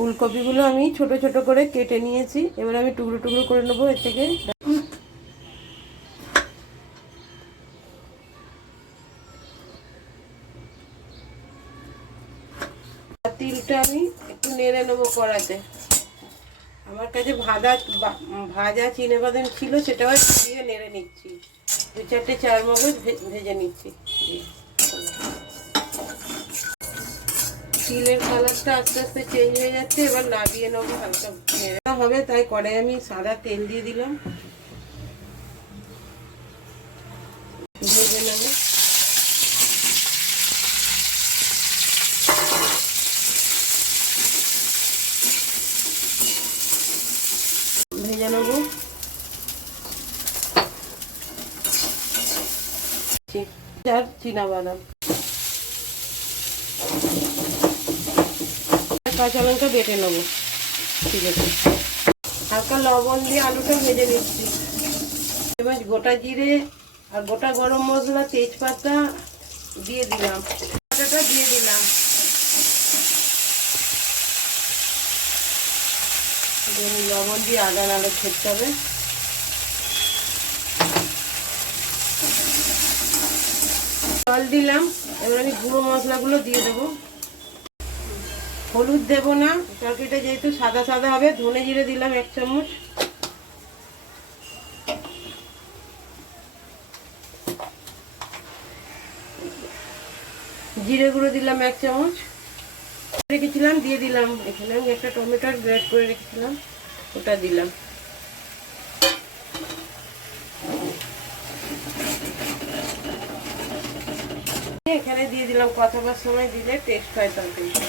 ফুলকপিগুলো আমি ছোট ছোট করে কেটে নিয়েছি। এবার আমি টুকরো টুকরো করে নেব এর থেকে। তিলটা আমি একটু নেড়ে নেব কড়াতে আমার কাছে ভাজা ভাজা চিনে বাদাম ছিল সেটাও দিয়ে নেড়ে নিচ্ছি। দু চারটে চার মগজ ভেজে নিচ্ছি। তিলের কালারটা আস্তে আস্তে চেঞ্জ হয়ে যাচ্ছে, এবার নাবিয়ে নেব হালকা হবে, তাই কড়াই আমি সাদা তেল দিয়ে দিলাম। ভেজে নেব। ভেজে নেব। চার চীনা বাদাম। কাঁচা লঙ্কা বেটে নেব। আছে। হালকা লবণ দিয়ে আলুটা ভেজে নিচ্ছি। এবার গোটা জিরে আর গোটা গরম মশলা, তেজপাতা দিয়ে দিলাম। পাতাটা দিয়ে দিলাম। লবণ দিয়ে আদা নাড়ে খেতে হবে। জল দিলাম। এবার আমি গুঁড়ো মশলাগুলো দিয়ে দেবো। হলুদ দেব না, তরকারিটা যেহেতু সাদা সাদা হবে, ধনে জিরে দিলাম এক চামচ। জিরে গুঁড়ো দিলাম এক চামচ। রেখেছিলাম, দিয়ে দিলাম এখানে। আমি একটা টমেটোর গ্রেড করে রেখেছিলাম, ওটা দিলাম। এখানে দিয়ে দিলাম কতবার সময় দিলে টেস্ট হয় তরকারিটা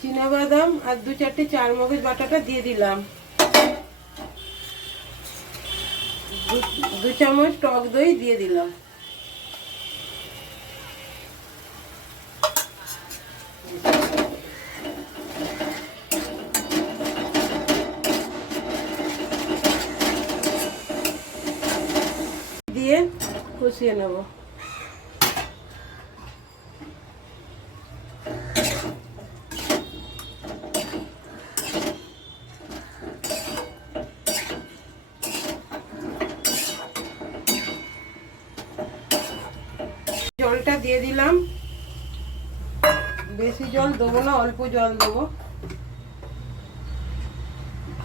তিল বাদাম আর দু চারটে চার মগজ বাটাটা দিয়ে দিলাম। দু- চামচ টক দই দিয়ে দিলাম। দিয়ে কষিয়ে নেব। জলটা দিয়ে দিলাম। বেশি জল দেবো না, অল্প জল দেবো।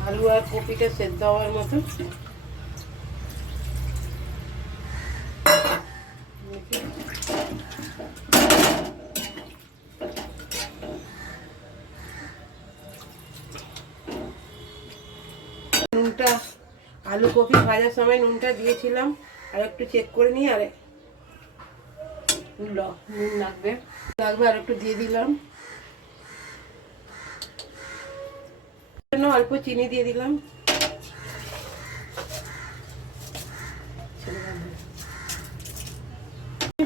আলু আর কপিটা সেদ্ধ হওয়ার মতো। নুনটা, আলু কপি ভাজার সময় নুনটা দিয়েছিলাম, আর একটু চেক করে নিই আর নুন লাগবে। লাগবে আর একটু দিয়ে দিলাম। জন্য অল্প চিনি দিয়ে দিলাম।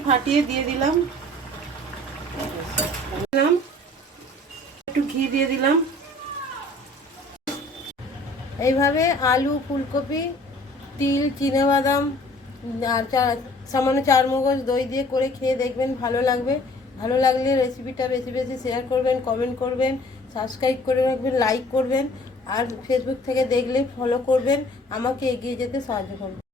ফাটিয়ে দিয়ে দিলাম। একটু ঘি দিয়ে দিলাম। এইভাবে আলু, ফুলকপি, তিল বাদাম আর চা- সামান্য চারমগজ দই দিয়ে করে খেয়ে দেখবেন ভালো লাগবে। ভালো লাগলে রেসিপিটা বেশি বেশি শেয়ার করবেন কমেন্ট করবেন সাবস্ক্রাইব করে রাখবেন লাইক করবেন, আর ফেসবুক থেকে দেখলে ফলো করবেন, আমাকে এগিয়ে যেতে সাহায্য করবেন